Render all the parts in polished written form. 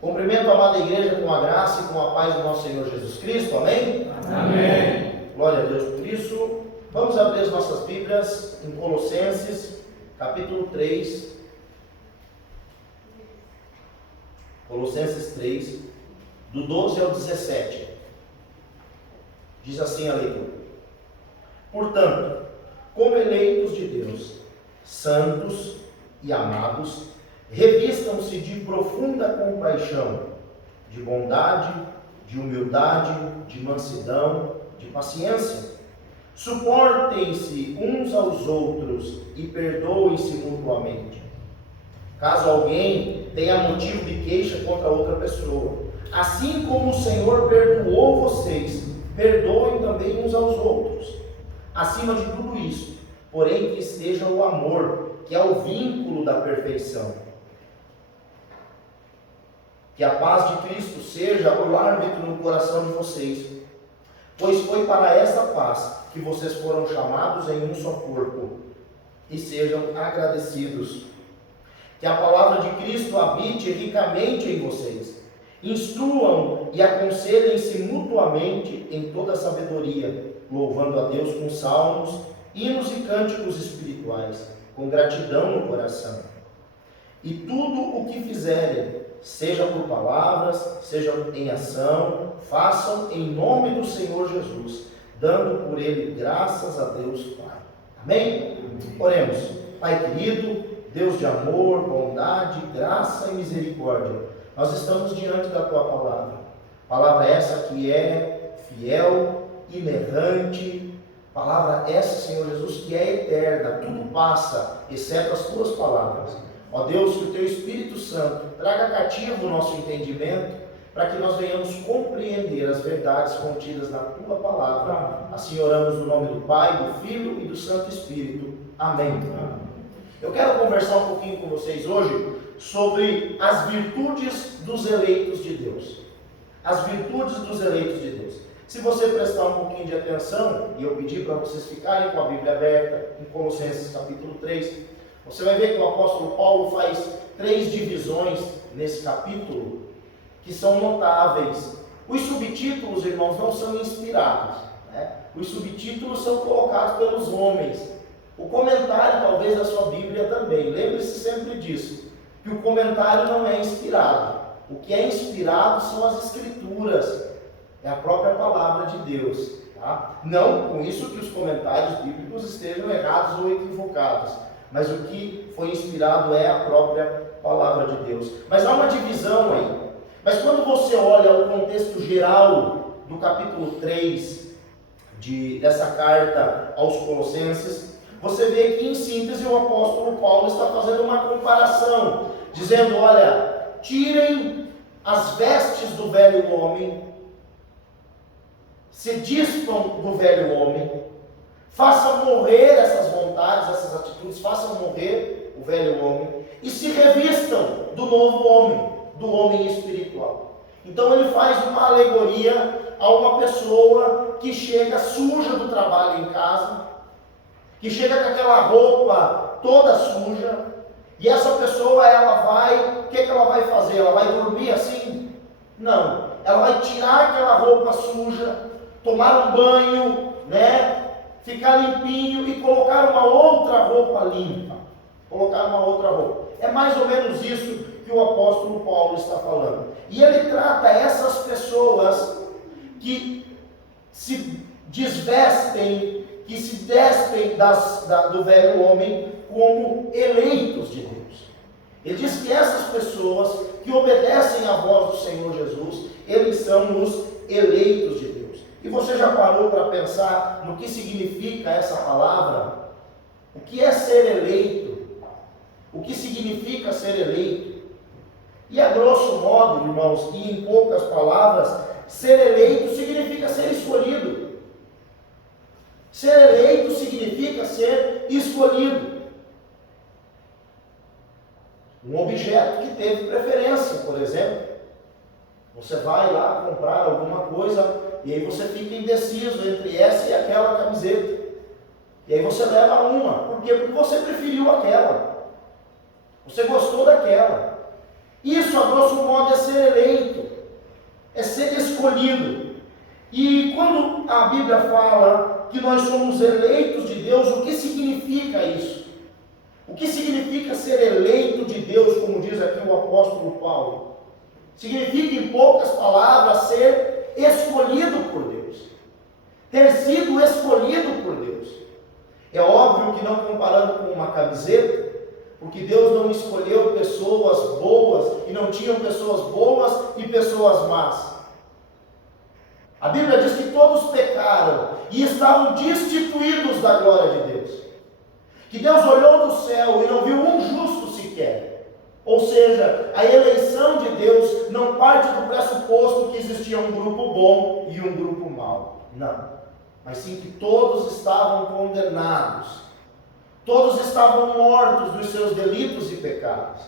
Cumprimento a amada igreja com a graça e com a paz do nosso Senhor Jesus Cristo, amém? Amém. Glória a Deus por isso. Vamos abrir as nossas Bíblias em Colossenses, capítulo 3. Colossenses 3, do 12 ao 17. Diz assim a leitura: Portanto, como eleitos de Deus, santos e amados, revistam-se de profunda compaixão, de bondade, de humildade, de mansidão, de paciência. Suportem-se uns aos outros e perdoem-se mutuamente. Caso alguém tenha motivo de queixa contra outra pessoa, assim como o Senhor perdoou vocês, perdoem também uns aos outros. Acima de tudo isso, porém, que esteja o amor, que é o vínculo da perfeição. Que a paz de Cristo seja o árbitro no coração de vocês, pois foi para esta paz que vocês foram chamados em um só corpo, e sejam agradecidos. Que a palavra de Cristo habite ricamente em vocês. Instruam e aconselhem-se mutuamente em toda a sabedoria, louvando a Deus com salmos, hinos e cânticos espirituais, com gratidão no coração. E tudo o que fizerem, seja por palavras, seja em ação, façam em nome do Senhor Jesus, dando por Ele graças a Deus Pai. Amém? Oremos. Pai querido, Deus de amor, bondade, graça e misericórdia, nós estamos diante da Tua palavra. Palavra essa que é fiel, inerrante, palavra essa, Senhor Jesus, que é eterna, tudo passa, exceto as Tuas palavras. Ó Deus, que o Teu Espírito Santo traga cativo o nosso entendimento, para que nós venhamos compreender as verdades contidas na Tua palavra. Assim oramos no nome do Pai, do Filho e do Santo Espírito. Amém. Eu quero conversar um pouquinho com vocês hoje sobre as virtudes dos eleitos de Deus. As virtudes dos eleitos de Deus. Se você prestar um pouquinho de atenção, e eu pedi para vocês ficarem com a Bíblia aberta, em Colossenses capítulo 3, você vai ver que o apóstolo Paulo faz 3 divisões nesse capítulo, que são notáveis. Os subtítulos, irmãos, não são inspirados, né? Os subtítulos são colocados pelos homens. O comentário, talvez, da sua Bíblia também. Lembre-se sempre disso, que o comentário não é inspirado. O que é inspirado são as Escrituras, é a própria palavra de Deus. Tá? Não com isso que os comentários bíblicos estejam errados ou equivocados, mas o que foi inspirado é a própria palavra de Deus. Mas há uma divisão aí. Mas quando você olha o contexto geral do capítulo 3 dessa carta aos Colossenses, você vê que, em síntese, o apóstolo Paulo está fazendo uma comparação, dizendo: olha, tirem as vestes do velho homem, se dispam do velho homem, façam morrer essas vontades, essas atitudes, façam morrer o velho homem, e se revistam do novo homem, do homem espiritual. Então ele faz uma alegoria a uma pessoa que chega suja do trabalho em casa, que chega com aquela roupa toda suja, e essa pessoa, ela vai, o que ela vai fazer? Ela vai dormir assim? Não, ela vai tirar aquela roupa suja, tomar um banho, né? Ficar limpinho e colocar uma outra roupa limpa. Colocar uma outra roupa. É mais ou menos isso que o apóstolo Paulo está falando. E ele trata essas pessoas que se desvestem, que se despem do velho homem como eleitos de Deus. Ele diz que essas pessoas que obedecem à voz do Senhor Jesus, eles são os eleitos de Deus. E você já parou para pensar no que significa essa palavra? O que é ser eleito? O que significa ser eleito? E a grosso modo, irmãos, e em poucas palavras, ser eleito significa ser escolhido. Ser eleito significa ser escolhido. Um objeto que teve preferência, por exemplo. Você vai lá comprar alguma coisa e aí você fica indeciso entre essa e aquela camiseta. E aí você leva uma. Por quê? Porque você preferiu aquela. Você gostou daquela. Isso, a grosso modo, é ser ser eleito, é ser escolhido. E quando a Bíblia fala que nós somos eleitos de Deus, o que significa isso? O que significa ser eleito de Deus, como diz aqui o apóstolo Paulo? Significa, em poucas palavras, ser escolhido por Deus. Ter sido escolhido por Deus. É óbvio que não comparando com uma camiseta, porque Deus não escolheu pessoas boas, e não tinham pessoas boas e pessoas más. A Bíblia diz que todos pecaram e estavam destituídos da glória de Deus. Que Deus olhou do céu e não viu um justo sequer. Ou seja, a eleição de Deus não parte do pressuposto que existia um grupo bom e um grupo mau. Não. Mas sim que todos estavam condenados. Todos estavam mortos dos seus delitos e pecados.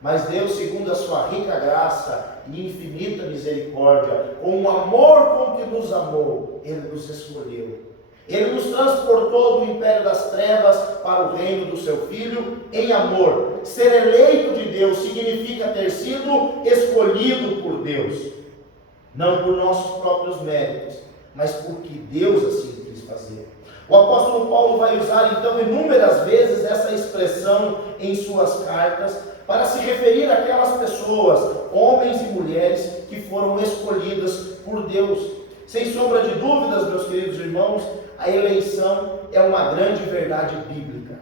Mas Deus, segundo a sua rica graça e infinita misericórdia, com o amor com que nos amou, Ele nos escolheu. Ele nos transportou do império das trevas para o reino do seu Filho em amor. Ser eleito de Deus significa ter sido escolhido por Deus. Não por nossos próprios méritos, mas porque Deus assim quis fazer. O apóstolo Paulo vai usar então inúmeras vezes essa expressão em suas cartas para se referir àquelas pessoas, homens e mulheres, que foram escolhidas por Deus. Sem sombra de dúvidas, meus queridos irmãos, a eleição é uma grande verdade bíblica.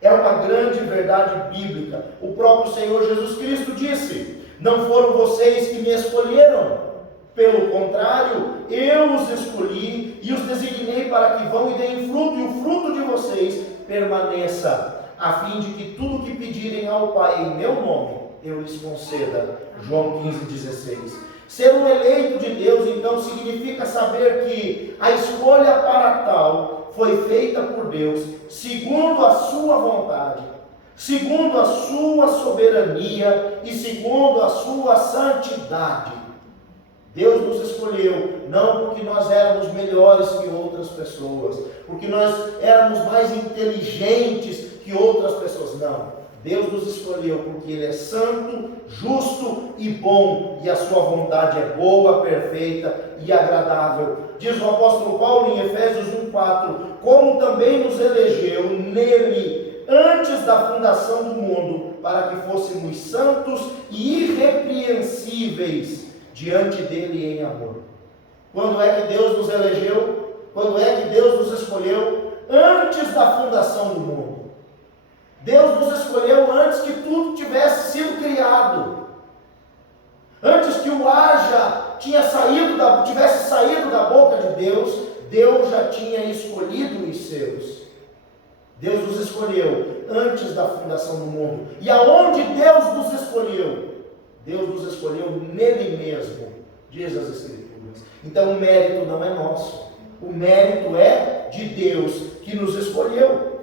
É uma grande verdade bíblica. O próprio Senhor Jesus Cristo disse: não foram vocês que me escolheram. Pelo contrário, eu os escolhi e os designei para que vão e deem fruto, e o fruto de vocês permaneça, a fim de que tudo que pedirem ao Pai em meu nome, eu lhes conceda. João 15,16. Ser um eleito de Deus, então, significa saber que a escolha para tal foi feita por Deus, segundo a sua vontade, segundo a sua soberania e segundo a sua santidade. Deus nos escolheu, não porque nós éramos melhores que outras pessoas, porque nós éramos mais inteligentes que outras pessoas, não. Deus nos escolheu porque Ele é santo, justo e bom, e a sua vontade é boa, perfeita e agradável. Diz o apóstolo Paulo em Efésios 1,4, como também nos elegeu nele, antes da fundação do mundo, para que fôssemos santos e irrepreensíveis diante dele em amor. Quando é que Deus nos elegeu? Quando é que Deus nos escolheu? Antes da fundação do mundo. Deus nos escolheu antes que tudo tivesse sido criado. Antes que o haja tivesse saído da boca de Deus, Deus já tinha escolhido os seus. Deus nos escolheu antes da fundação do mundo. E aonde Deus nos escolheu? Deus nos escolheu nele mesmo, diz as Escrituras. Então o mérito não é nosso. O mérito é de Deus que nos escolheu.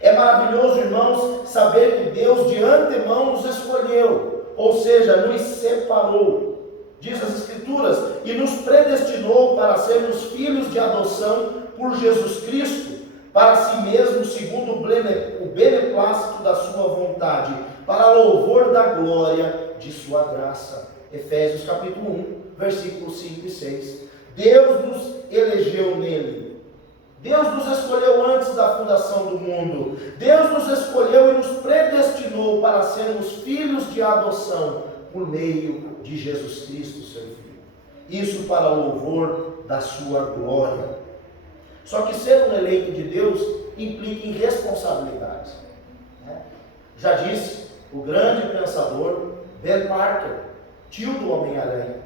É maravilhoso, irmãos, saber que Deus de antemão nos escolheu, ou seja, nos separou, diz as Escrituras, e nos predestinou para sermos filhos de adoção por Jesus Cristo, para si mesmo, segundo o beneplácito da sua vontade, para louvor da glória de sua graça. Efésios capítulo 1, versículos 5 e 6. Deus nos elegeu nele. Deus nos escolheu antes da fundação do mundo. Deus nos escolheu e nos predestinou para sermos filhos de adoção por meio de Jesus Cristo, seu Filho. Isso para louvor da sua glória. Só que ser um eleito de Deus implica em responsabilidades. Já disse o grande pensador Ben Parker, tio do Homem-Aranha: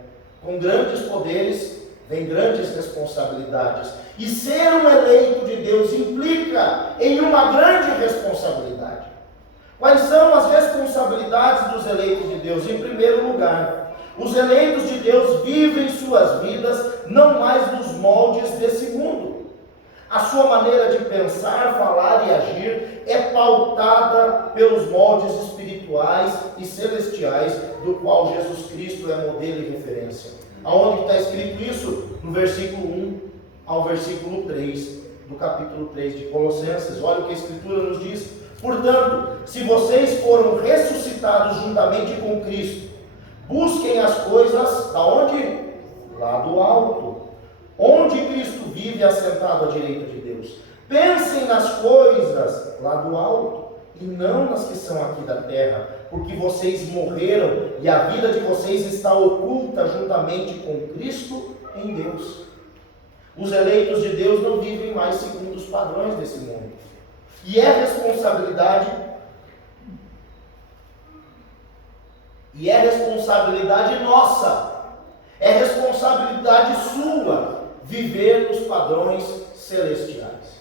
com grandes poderes vem grandes responsabilidades. E ser um eleito de Deus implica em uma grande responsabilidade. Quais são as responsabilidades dos eleitos de Deus? Em primeiro lugar, os eleitos de Deus vivem suas vidas não mais nos moldes desse mundo. A sua maneira de pensar, falar e agir é pautada pelos moldes espirituais e celestiais do qual Jesus Cristo é modelo e referência. Aonde está escrito isso? No versículo 1 ao versículo 3 do capítulo 3 de Colossenses. Olha o que a Escritura nos diz: portanto, se vocês foram ressuscitados juntamente com Cristo, Busquem as coisas da onde? Lá do alto, onde Cristo vive assentado à direita de Deus. Pensem nas coisas lá do alto e não nas que são aqui da terra, porque vocês morreram e a vida de vocês está oculta juntamente com Cristo em Deus. Os eleitos de Deus não vivem mais segundo os padrões desse mundo. E é responsabilidade nossa, é responsabilidade sua viver nos padrões celestiais.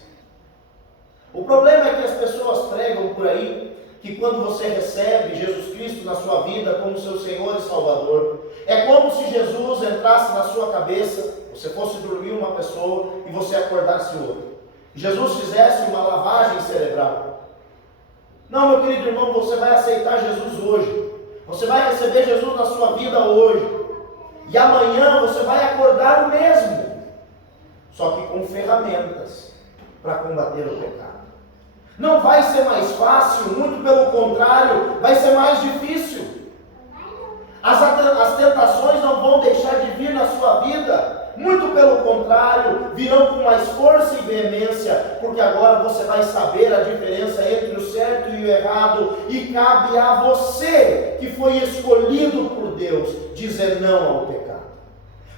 O problema é que as pessoas pregam por aí que quando você recebe Jesus Cristo na sua vida como seu Senhor e Salvador, é como se Jesus entrasse na sua cabeça, você fosse dormir uma pessoa e você acordasse outra. Jesus fizesse uma lavagem cerebral. Não, meu querido irmão, você vai aceitar Jesus hoje. Você vai receber Jesus na sua vida hoje. E amanhã você vai acordar o mesmo, só que com ferramentas para combater o pecado. Não vai ser mais fácil, muito pelo contrário, vai ser mais difícil. As tentações não vão deixar de vir na sua vida, muito pelo contrário, virão com mais força e veemência, porque agora você vai saber a diferença entre o certo e o errado, e cabe a você, que foi escolhido por Deus, dizer não ao pecado.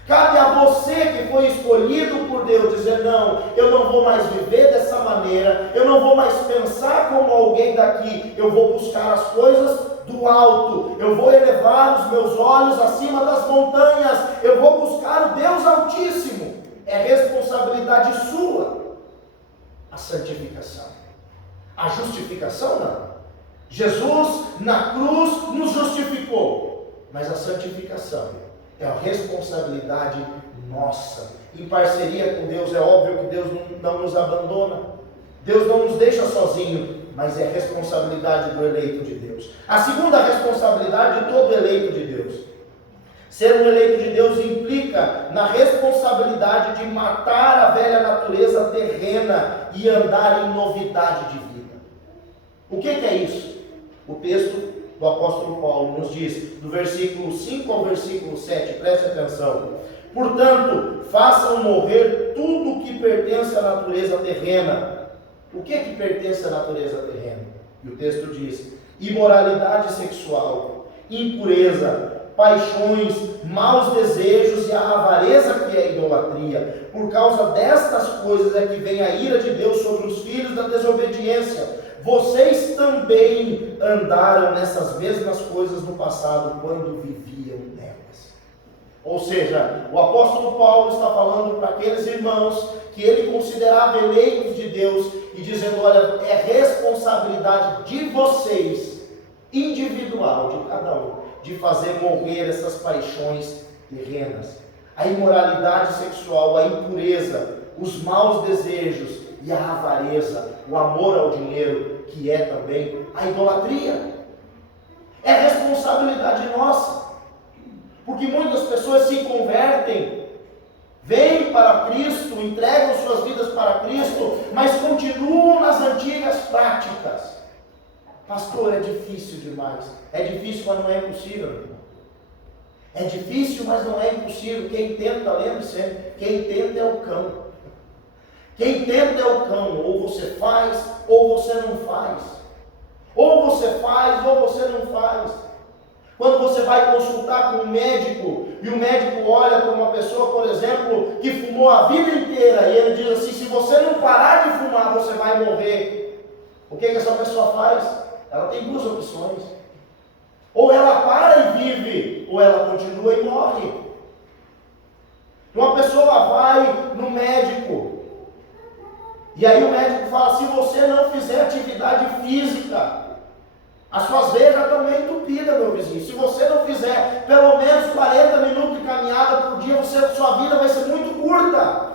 Cabe a você que foi escolhido por Deus dizer: não, eu não vou mais viver dessa maneira, eu não vou mais pensar como alguém daqui, eu vou buscar as coisas do alto, eu vou elevar os meus olhos acima das montanhas, eu vou buscar o Deus Altíssimo. É responsabilidade sua a santificação. A justificação não. Jesus na cruz nos justificou, mas a santificação é a responsabilidade nossa, em parceria com Deus. É óbvio que Deus não nos abandona, Deus não nos deixa sozinho, mas é responsabilidade do eleito de Deus. A segunda responsabilidade de todo eleito de Deus. Ser um eleito de Deus implica na responsabilidade de matar a velha natureza terrena e andar em novidade de vida. O que é isso? O texto do apóstolo Paulo nos diz, do versículo 5 ao versículo 7, preste atenção: portanto, façam morrer tudo que pertence à natureza terrena. O que pertence à natureza terrena? E o texto diz: imoralidade sexual, impureza, paixões, maus desejos e a avareza, que é a idolatria. Por causa destas coisas é que vem a ira de Deus sobre os filhos da desobediência. Vocês também andaram nessas mesmas coisas no passado, quando viviam nelas. Ou seja, o apóstolo Paulo está falando para aqueles irmãos que ele considerava eleitos de Deus e dizendo: olha, é responsabilidade de vocês, individual, de cada um, de fazer morrer essas paixões terrenas, a imoralidade sexual, a impureza, os maus desejos e a avareza, o amor ao dinheiro, que é também a idolatria. É responsabilidade nossa, porque muitas pessoas se convertem, vêm para Cristo, entregam suas vidas para Cristo, mas continuam nas antigas práticas. Pastor, é difícil demais. É difícil, mas não é impossível, irmão. É difícil, mas não é impossível. Quem tenta, lembre-se, quem tenta é o cão. Quem tenta é o cão. Ou você faz, ou você não faz. Ou você faz, ou você não faz. Quando você vai consultar com um médico, e o médico olha para uma pessoa, por exemplo, que fumou a vida inteira, e ele diz assim: se você não parar de fumar, você vai morrer. O que essa pessoa faz? Ela tem duas opções: ou ela para e vive, ou ela continua e morre. Uma pessoa vai no médico, e aí o médico fala: se você não fizer atividade física, as suas veias já estão meio entupidas, meu vizinho. Se você não fizer pelo menos 40 minutos de caminhada por dia, sua vida vai ser muito curta.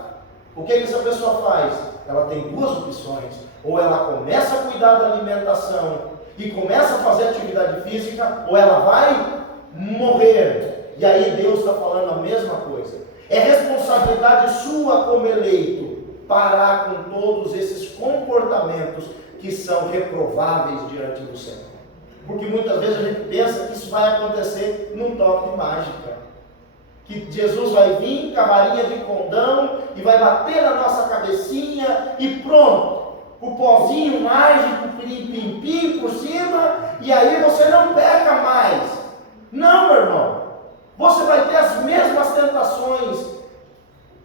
O que essa pessoa faz? Ela tem duas opções: ou ela começa a cuidar da alimentação e começa a fazer atividade física, ou ela vai morrer. E aí Deus está falando a mesma coisa. É responsabilidade sua como eleito parar com todos esses comportamentos que são reprováveis diante do Senhor. Porque muitas vezes a gente pensa que isso vai acontecer num toque de mágica. Que Jesus vai vir com a varinha de condão e vai bater na nossa cabecinha e pronto. O pozinho mágico, pim-pim-pim por cima, e aí você não peca mais. Não, meu irmão. Você vai ter as mesmas tentações.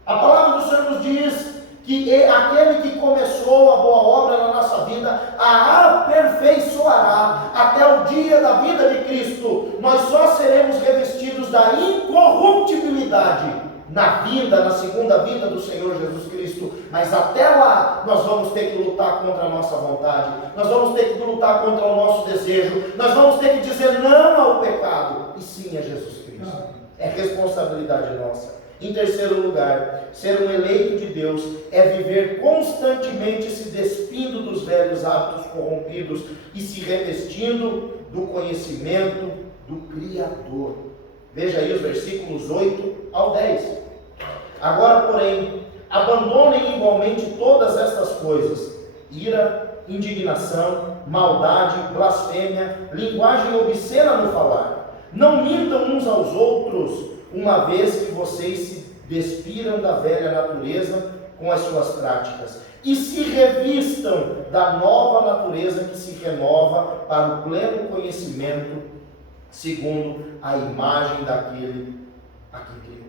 A palavra do Senhor nos diz que aquele que começou a boa obra na nossa vida, a aperfeiçoará até o dia da vida de Cristo. Nós só seremos revestidos da incorruptibilidade na segunda vinda do Senhor Jesus Cristo. Mas até lá, nós vamos ter que lutar contra a nossa vontade, nós vamos ter que lutar contra o nosso desejo, nós vamos ter que dizer não ao pecado, e sim a Jesus Cristo. É responsabilidade nossa. Em terceiro lugar, ser um eleito de Deus é viver constantemente se despindo dos velhos hábitos corrompidos e se revestindo do conhecimento do Criador. Veja aí os versículos 8 ao 10. Agora, porém, abandonem igualmente todas estas coisas: ira, indignação, maldade, blasfêmia, linguagem obscena no falar. Não mintam uns aos outros, uma vez que vocês se despiram da velha natureza com as suas práticas, e se revistam da nova natureza que se renova para o pleno conhecimento, segundo a imagem daquele a que criou.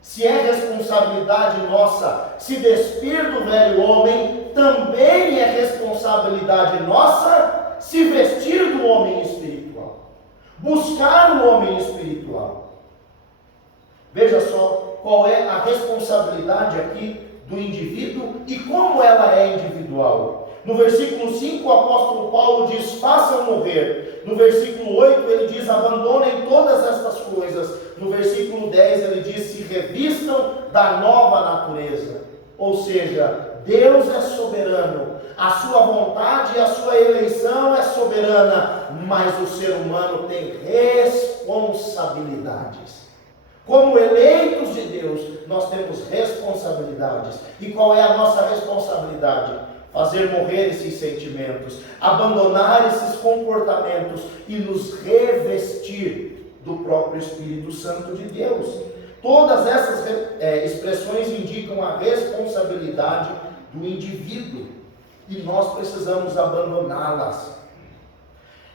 Se é responsabilidade nossa se despir do velho homem, também é responsabilidade nossa se vestir do homem espiritual, buscar o homem espiritual. Veja só qual é a responsabilidade aqui do indivíduo e como ela é individual. No versículo 5, o apóstolo Paulo diz: façam morrer. No versículo 8, ele diz: abandonem todas estas coisas. No versículo 10, ele diz: se revistam da nova natureza. Ou seja, Deus é soberano, a sua vontade e a sua eleição é soberana, mas o ser humano tem responsabilidades. Como eleitos de Deus, nós temos responsabilidades. E qual é a nossa responsabilidade? Fazer morrer esses sentimentos, abandonar esses comportamentos e nos revestir do próprio Espírito Santo de Deus. Todas essas expressões indicam a responsabilidade do indivíduo e nós precisamos abandoná-las.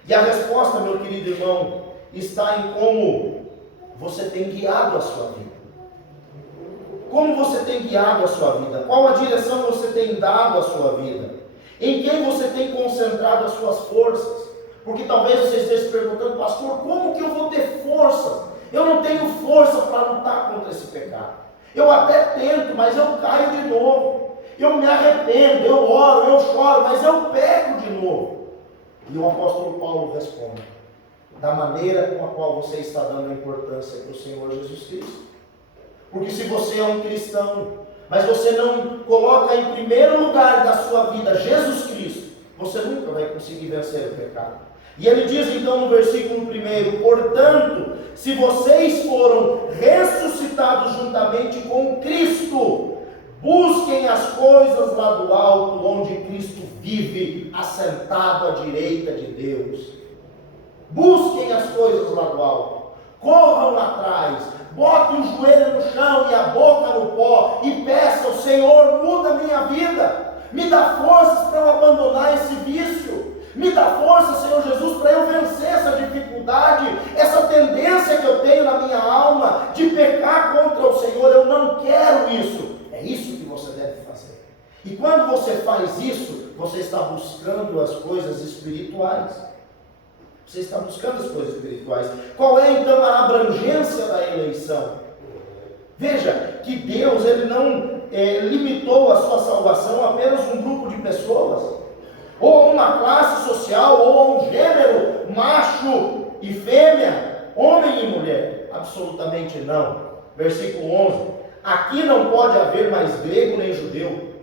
E a resposta, meu querido irmão, está em como você tem guiado a sua vida. Como você tem guiado a sua vida? Qual a direção você tem dado à sua vida? Em quem você tem concentrado as suas forças? Porque talvez você esteja se perguntando: pastor, como que eu vou ter força? Eu não tenho força para lutar contra esse pecado. Eu até tento, mas eu caio de novo. Eu me arrependo, eu oro, eu choro, mas eu peco de novo. E o apóstolo Paulo responde: da maneira com a qual você está dando importância para o Senhor Jesus Cristo. Porque se você é um cristão, mas você não coloca em primeiro lugar da sua vida Jesus Cristo, você nunca vai conseguir vencer o pecado. E ele diz então no versículo 1: portanto, se vocês foram ressuscitados juntamente com Cristo, busquem as coisas lá do alto, onde Cristo vive, assentado à direita de Deus. Busquem as coisas lá do alto, corram atrás, botem o joelho no chão e a boca no pó e peçam: Senhor, muda a minha vida, me dá forças para eu abandonar esse vício, me dá força, Senhor Jesus, para eu vencer essa dificuldade, essa tendência que eu tenho na minha alma de pecar contra o Senhor. Eu não quero isso. É isso que você deve fazer. E quando você faz isso, você está buscando as coisas espirituais. Você está buscando as coisas espirituais. Qual é então a abrangência da eleição? Veja que Deus, ele não limitou a sua salvação a apenas um grupo de pessoas, ou a uma classe social, ou a um gênero, macho e fêmea, homem e mulher. Absolutamente não. Versículo 11: aqui não pode haver mais grego nem judeu,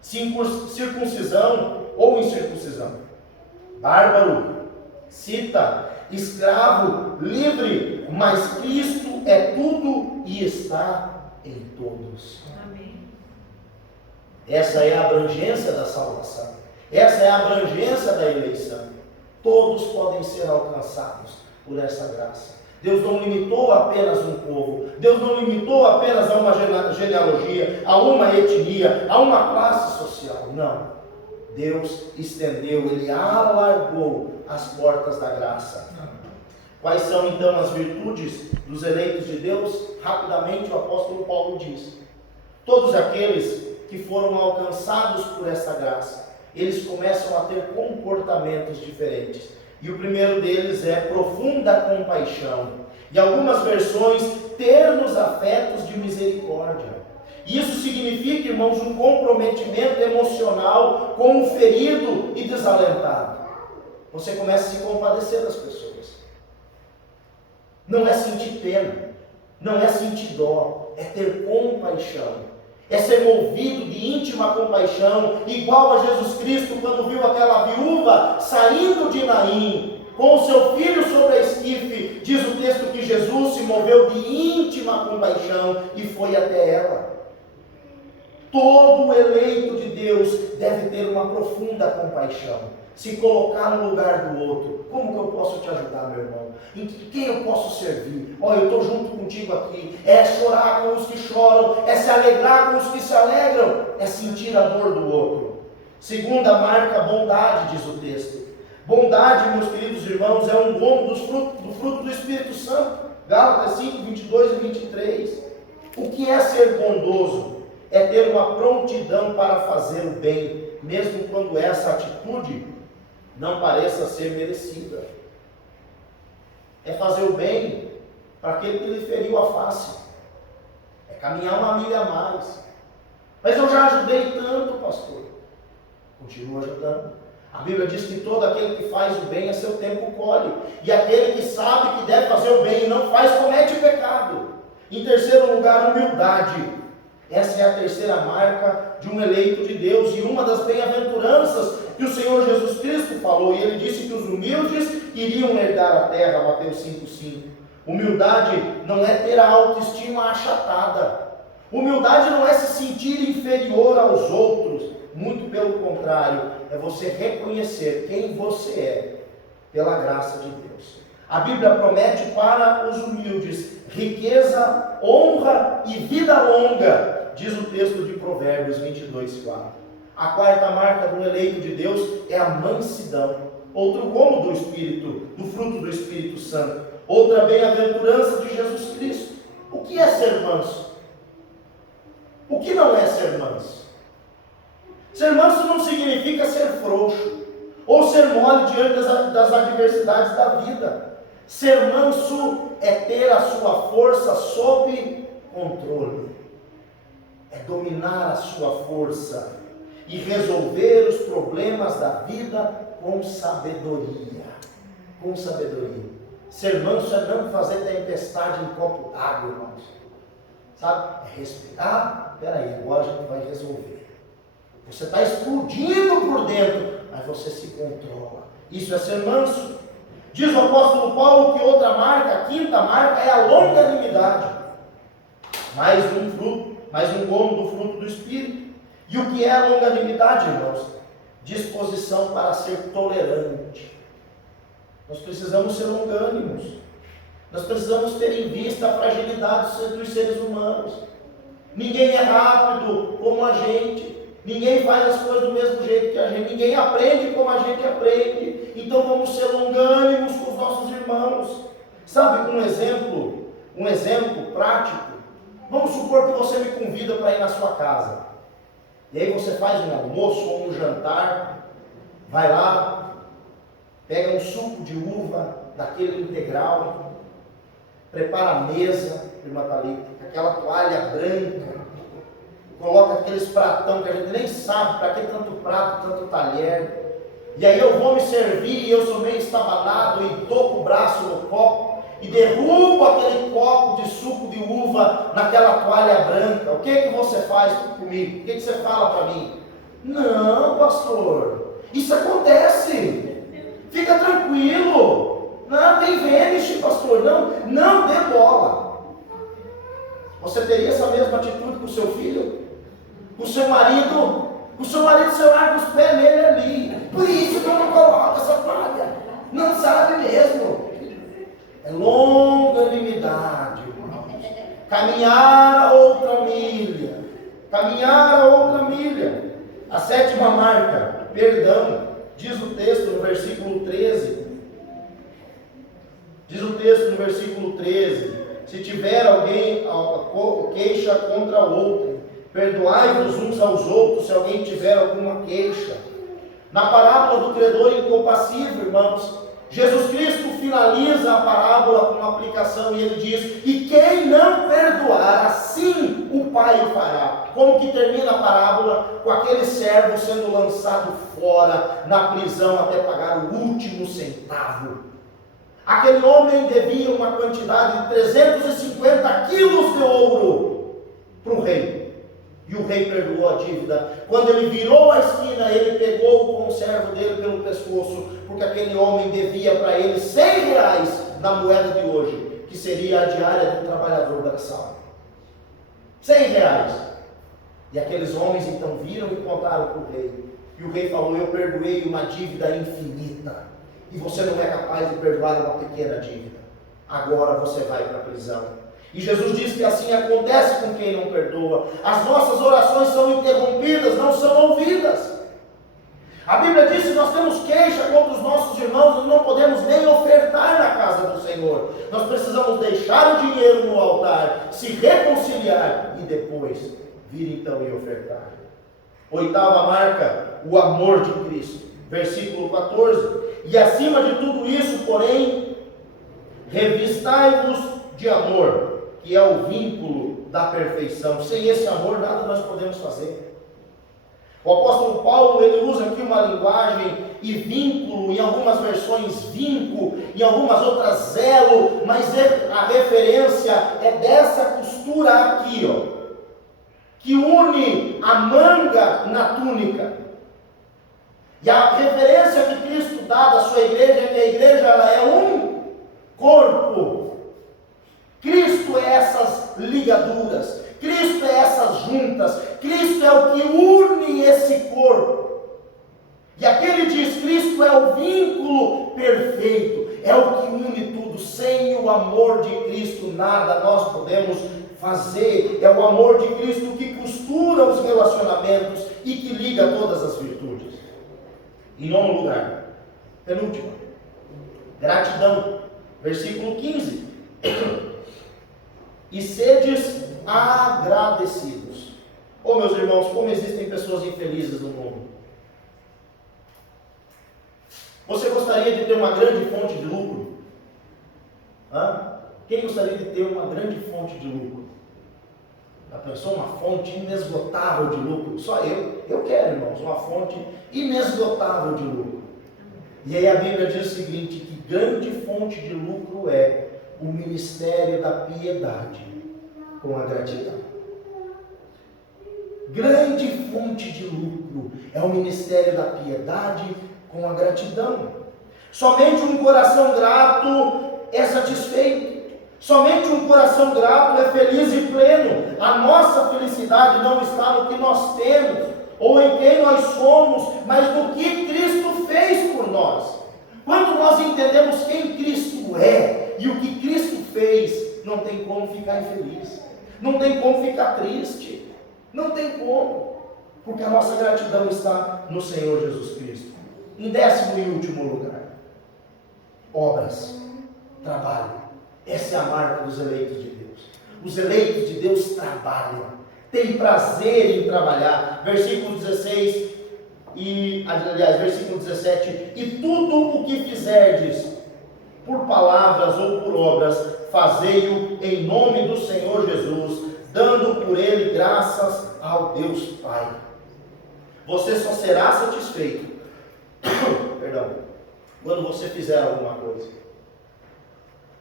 circuncisão ou incircuncisão, bárbaro, cita, escravo, livre, mas Cristo é tudo e está em todos. Amém. Essa é a abrangência da salvação. Essa é a abrangência da eleição. Todos podem ser alcançados por essa graça. Deus não limitou apenas um povo, Deus não limitou apenas a uma genealogia, a uma etnia, a uma classe social. Não. Deus estendeu, Ele alargou as portas da graça. Quais são então as virtudes dos eleitos de Deus? Rapidamente o apóstolo Paulo diz: todos aqueles que foram alcançados por essa graça, eles começam a ter comportamentos diferentes. E o primeiro deles é profunda compaixão. E algumas versões, ternos afetos de misericórdia. Isso significa, irmãos, um comprometimento emocional com o ferido e desalentado. Você começa a se compadecer das pessoas. Não é sentir pena, não é sentir dó, é ter compaixão. É ser movido de íntima compaixão, igual a Jesus Cristo quando viu aquela viúva saindo de Naim, com o seu filho sobre a esquife. Diz o texto que Jesus se moveu de íntima compaixão e foi até ela. Todo eleito de Deus deve ter uma profunda compaixão, se colocar no lugar do outro. Como que eu posso te ajudar, meu irmão? Em quem eu posso servir? Olha, eu estou junto contigo aqui. É chorar com os que choram, é se alegrar com os que se alegram, é sentir a dor do outro. Segunda marca, bondade, diz o texto. Bondade, meus queridos irmãos, é um dom do fruto do Espírito Santo. Gálatas 5, 22 e 23. O que é ser bondoso? É ter uma prontidão para fazer o bem, mesmo quando essa atitude não pareça ser merecida. É fazer o bem para aquele que lhe feriu a face. É caminhar uma milha a mais. Mas eu já ajudei tanto, pastor. Continua ajudando. A Bíblia diz que todo aquele que faz o bem a seu tempo colhe. E aquele que sabe que deve fazer o bem e não faz, comete pecado. Em terceiro lugar, humildade. Essa é a terceira marca de um eleito de Deus e uma das bem-aventuranças que o Senhor Jesus Cristo falou. E Ele disse que os humildes iriam herdar a terra, Mateus 5,5. Humildade não é ter a autoestima achatada. Humildade não é se sentir inferior aos outros. Muito pelo contrário, é você reconhecer quem você é pela graça de Deus. A Bíblia promete para os humildes riqueza, honra e vida longa, diz o texto de Provérbios 22:4. A quarta marca do eleito de Deus é a mansidão. Outro gomo do Espírito, do fruto do Espírito Santo. Outra bem-aventurança de Jesus Cristo. O que é ser manso? O que não é ser manso? Ser manso não significa ser frouxo ou ser mole diante das adversidades da vida. Ser manso é ter a sua força sob controle. É dominar a sua força e resolver os problemas da vida com sabedoria. Com sabedoria. Ser manso é não fazer tempestade em copo d'água, irmãos. Sabe? É respirar. Peraí, agora a gente vai resolver. Você está explodindo por dentro, mas você se controla. Isso é ser manso. Diz o apóstolo Paulo que outra marca, a quinta marca, é a longanimidade. Mais um gomo do fruto do Espírito. E o que é a longanimidade, irmãos? Disposição para ser tolerante. Nós precisamos ser longânimos. Nós precisamos ter em vista a fragilidade dos seres humanos. Ninguém é rápido como a gente. Ninguém faz as coisas do mesmo jeito que a gente. Ninguém aprende como a gente aprende. Então vamos ser longânimos com os nossos irmãos. Sabe, um exemplo prático. Vamos supor que você me convida para ir na sua casa. E aí você faz um almoço ou um jantar. Vai lá, pega um suco de uva, daquele integral. Prepara a mesa, irmã Thalita, aquela toalha branca. Coloca aqueles pratão que a gente nem sabe para que tanto prato, tanto talher. E aí eu vou me servir e eu sou meio estabanado e dou com o braço no copo e derrubo aquele copo de suco de uva naquela toalha branca. O que é que você faz comigo? O que é que você fala para mim? Não, pastor, isso acontece. Fica tranquilo. Não, tem vênus, pastor. Não dê bola. Você teria essa mesma atitude com o seu filho? Com o seu marido? Com o seu marido, você larga os pés nele ali. Por isso que eu não coloco essa toalha. Não sabe mesmo. É longanimidade, irmãos. Caminhar a outra milha. Caminhar a outra milha. A sétima marca, perdão. Diz o texto no versículo 13. Diz o texto no versículo 13. Se tiver alguém queixa contra outro, perdoai-vos uns aos outros se alguém tiver alguma queixa. Na parábola do credor incompassível, irmãos, Jesus Cristo finaliza a parábola com uma aplicação e ele diz: e quem não perdoar, assim o Pai o fará. Como que termina a parábola? Com aquele servo sendo lançado fora na prisão até pagar o último centavo. Aquele homem devia uma quantidade de 350 quilos de ouro para o rei. E o rei perdoou a dívida. Quando ele virou a esquina, ele pegou o conservo dele pelo pescoço, porque aquele homem devia para ele 100 reais na moeda de hoje, que seria a diária do trabalhador braçal. 100 reais. E aqueles homens então viram e contaram para o rei. E o rei falou: eu perdoei uma dívida infinita. E você não é capaz de perdoar uma pequena dívida. Agora você vai para a prisão. E Jesus diz que assim acontece com quem não perdoa. As nossas orações são interrompidas, não são ouvidas. A Bíblia diz que nós temos queixa contra os nossos irmãos, nós não podemos nem ofertar na casa do Senhor. Nós precisamos deixar o dinheiro no altar, se reconciliar e depois vir então e ofertar. Oitava marca, o amor de Cristo. Versículo 14. E acima de tudo isso, porém, revistai-vos de amor, que é o vínculo da perfeição. Sem esse amor, nada nós podemos fazer. O apóstolo Paulo, ele usa aqui uma linguagem e vínculo, em algumas versões vinco, em algumas outras zelo, mas a referência é dessa costura aqui, ó, que une a manga na túnica. E a referência que Cristo dá da sua igreja é que a igreja ela é um corpo. Cristo é essas ligaduras, Cristo é essas juntas, Cristo é o que une esse corpo. E aqui ele diz: Cristo é o vínculo perfeito, é o que une tudo. Sem o amor de Cristo nada nós podemos fazer. É o amor de Cristo que costura os relacionamentos e que liga todas as virtudes. Em nono lugar, penúltimo, gratidão, versículo 15. E sedes agradecidos. Oh, meus irmãos, como existem pessoas infelizes no mundo. Você gostaria de ter uma grande fonte de lucro? Quem gostaria de ter uma grande fonte de lucro? Já pensou uma fonte inesgotável de lucro? Só eu. Eu quero, irmãos, uma fonte inesgotável de lucro. E aí a Bíblia diz o seguinte, que grande fonte de lucro é o ministério da piedade com a gratidão. Grande fonte de lucro é o ministério da piedade com a gratidão. Somente um coração grato é satisfeito. Somente um coração grato é feliz e pleno. A nossa felicidade não está no que nós temos, ou em quem nós somos, mas no que Cristo fez por nós. Quando nós entendemos quem Cristo é e o que Cristo fez, não tem como ficar infeliz, não tem como ficar triste, não tem como, porque a nossa gratidão está no Senhor Jesus Cristo. Em 10º e último lugar, obras, trabalho. Essa é a marca dos eleitos de Deus. Os eleitos de Deus trabalham, têm prazer em trabalhar. Versículo 16 versículo 17. E tudo o que fizerdes, por palavras ou por obras, fazei-o em nome do Senhor Jesus, dando por ele graças ao Deus Pai. Você só será satisfeito quando você fizer alguma coisa.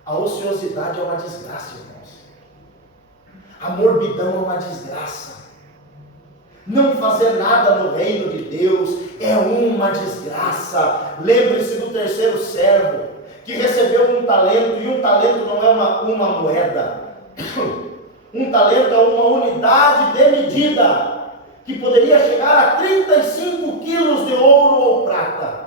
A ociosidade é uma desgraça, irmãos. A morbidão é uma desgraça. Não fazer nada no reino de Deus é uma desgraça. Lembre-se do terceiro servo, que recebeu um talento, e um talento não é uma moeda. Um talento é uma unidade de medida, que poderia chegar a 35 quilos de ouro ou prata.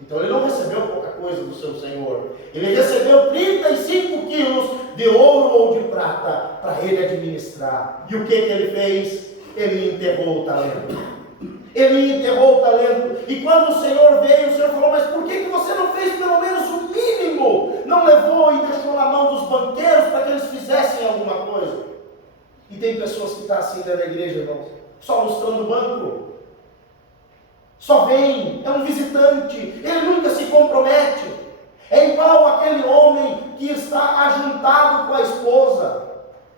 Então ele não recebeu pouca coisa. coisa do seu Senhor. Ele recebeu 35 quilos de ouro ou de prata para ele administrar. E o que ele fez? Ele enterrou o talento. Ele enterrou o talento. E quando o Senhor veio, o Senhor falou: mas por que você não fez pelo menos o mínimo? Não levou e deixou na mão dos banqueiros para que eles fizessem alguma coisa? E tem pessoas que estão assim dentro da igreja, irmãos, só mostrando o banco. Só vem, é um visitante, ele nunca se compromete. É igual aquele homem que está ajuntado com a esposa.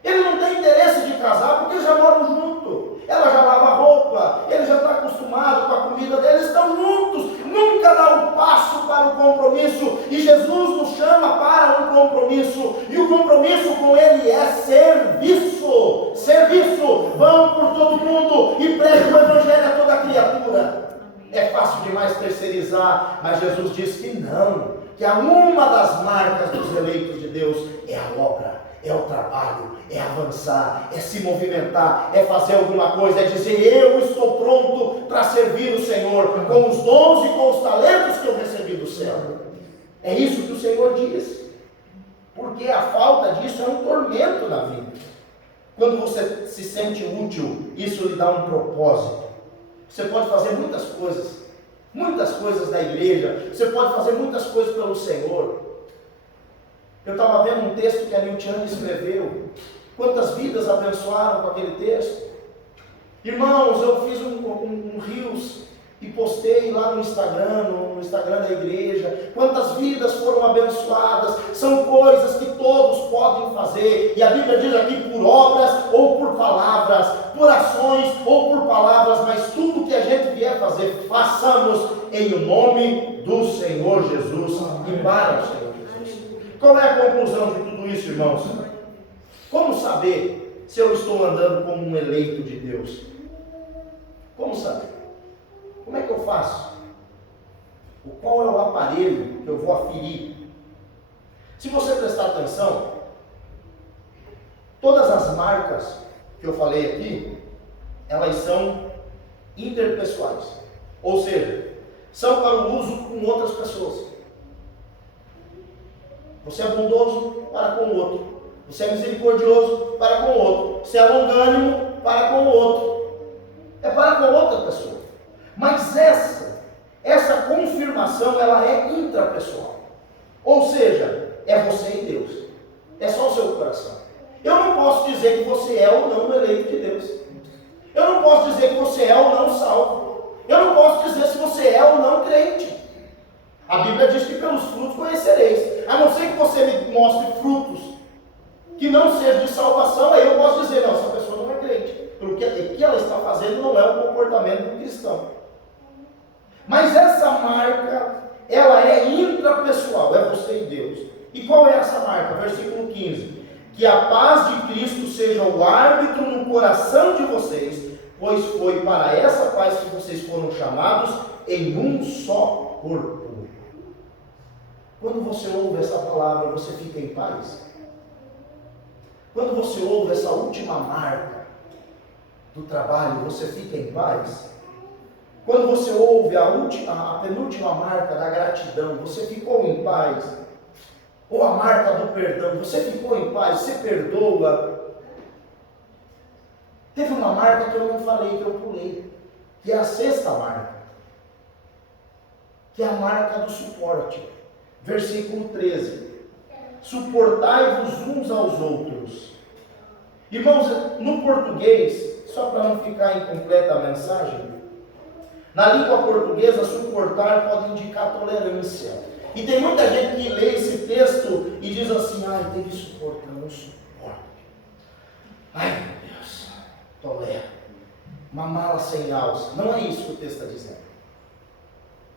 Ele não tem interesse de casar porque já moram juntos. Ela já lava roupa, ele já está acostumado com a comida dele, eles estão juntos. Nunca dá um passo para o compromisso. E Jesus nos chama para um compromisso. E o compromisso com ele é serviço. Serviço. Vão por todo mundo e preguem o evangelho a toda criatura. É fácil demais terceirizar, mas Jesus diz que não, que uma das marcas dos eleitos de Deus é a obra, é o trabalho, é avançar, é se movimentar, é fazer alguma coisa, é dizer: eu estou pronto para servir o Senhor com os dons e com os talentos que eu recebi do céu. É isso que o Senhor diz, porque a falta disso é um tormento na vida. Quando você se sente útil, isso lhe dá um propósito. Você pode fazer muitas coisas da igreja, você pode fazer muitas coisas pelo Senhor. Eu estava vendo um texto que a Niltiane escreveu. Quantas vidas abençoaram com aquele texto? Irmãos, eu fiz um Reels e postei lá no Instagram da igreja. Quantas vidas foram abençoadas? São coisas que todos podem fazer. E a Bíblia diz aqui: por obras ou por palavras, por ações ou por palavras, mas tudo que a gente vier fazer, façamos em o nome do Senhor Jesus e para o Senhor Jesus. Qual é a conclusão de tudo isso, irmãos? Como saber se eu estou andando como um eleito de Deus? Como saber? Como é que eu faço? Qual é o aparelho que eu vou aferir? Se você prestar atenção, todas as marcas que eu falei aqui, elas são interpessoais. Ou seja, são para o uso com outras pessoas. Você é bondoso para com o outro. Você é misericordioso para com o outro. Você é longânimo para com o outro. É para com outra pessoa. Mas essa confirmação, ela é intrapessoal. Ou seja, é você e Deus. É só o seu coração. Eu não posso dizer que você é ou não um eleito de Deus. Eu não posso dizer que você é ou não salvo. Eu não posso dizer se você é ou não crente. A Bíblia diz que pelos frutos conhecereis. A não ser que você me mostre frutos que não sejam de salvação, aí eu posso dizer: não, essa pessoa não é crente. Porque o que ela está fazendo não é o comportamento do cristão. Mas essa marca, ela é intrapessoal, é você e Deus. E qual é essa marca? Versículo 15: que a paz de Cristo seja o árbitro no coração de vocês, pois foi para essa paz que vocês foram chamados em um só corpo. Quando você ouve essa palavra, você fica em paz? Quando você ouve essa última marca do trabalho, você fica em paz? Quando você ouve a penúltima marca da gratidão, você ficou em paz? Ou a marca do perdão, você ficou em paz? Você perdoa? Teve uma marca que eu não falei, que eu pulei, que é a sexta marca, que é a marca do suporte. Versículo 13: suportai-vos uns aos outros. Irmãos, no português, só para não ficar incompleta a mensagem, na língua portuguesa, suportar pode indicar tolerância. E tem muita gente que lê esse texto e diz assim: ai, tem que suportar, não suporto. Ai, meu Deus, tolera. Uma mala sem alça. Não é isso que o texto está dizendo.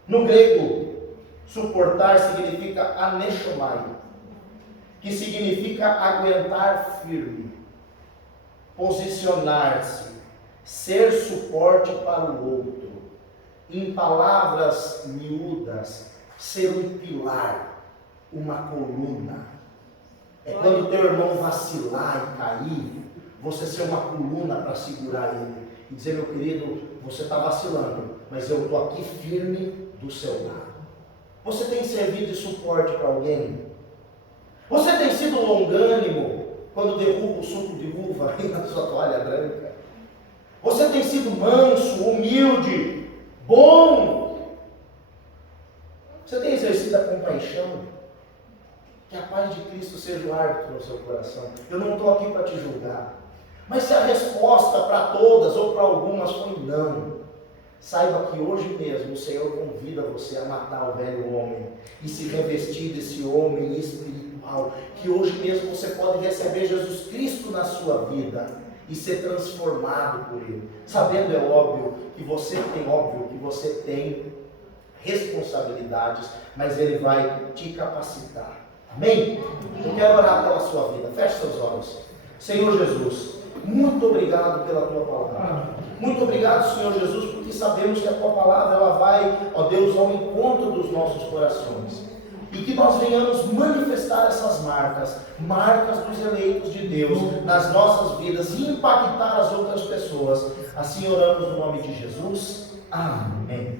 No grego, suportar significa aneshomai, que significa aguentar firme, posicionar-se, ser suporte para o outro. Em palavras miúdas, ser um pilar, uma coluna. É quando teu irmão vacilar e cair, você ser uma coluna para segurar ele e dizer: meu querido, você está vacilando, mas eu estou aqui firme do seu lado. Você tem servido de suporte para alguém? Você tem sido longânimo quando derruba o suco de uva aí na sua toalha branca? Você tem sido manso, humilde, bom? Você tem exercido a compaixão? Que a paz de Cristo seja o árbitro no seu coração. Eu não estou aqui para te julgar. Mas se a resposta para todas ou para algumas foi não, saiba que hoje mesmo o Senhor convida você a matar o velho homem e se revestir desse homem espiritual. Que hoje mesmo você pode receber Jesus Cristo na sua vida e ser transformado por Ele. Sabendo, é óbvio, que você tem responsabilidades, mas Ele vai te capacitar. Amém? Eu quero orar pela sua vida. Feche seus olhos. Senhor Jesus, muito obrigado pela tua palavra. Muito obrigado, Senhor Jesus, porque sabemos que a tua palavra ela vai, ó Deus, ao encontro dos nossos corações. E que nós venhamos manifestar essas marcas dos eleitos de Deus nas nossas vidas e impactar as outras pessoas. Assim oramos no nome de Jesus. Amém.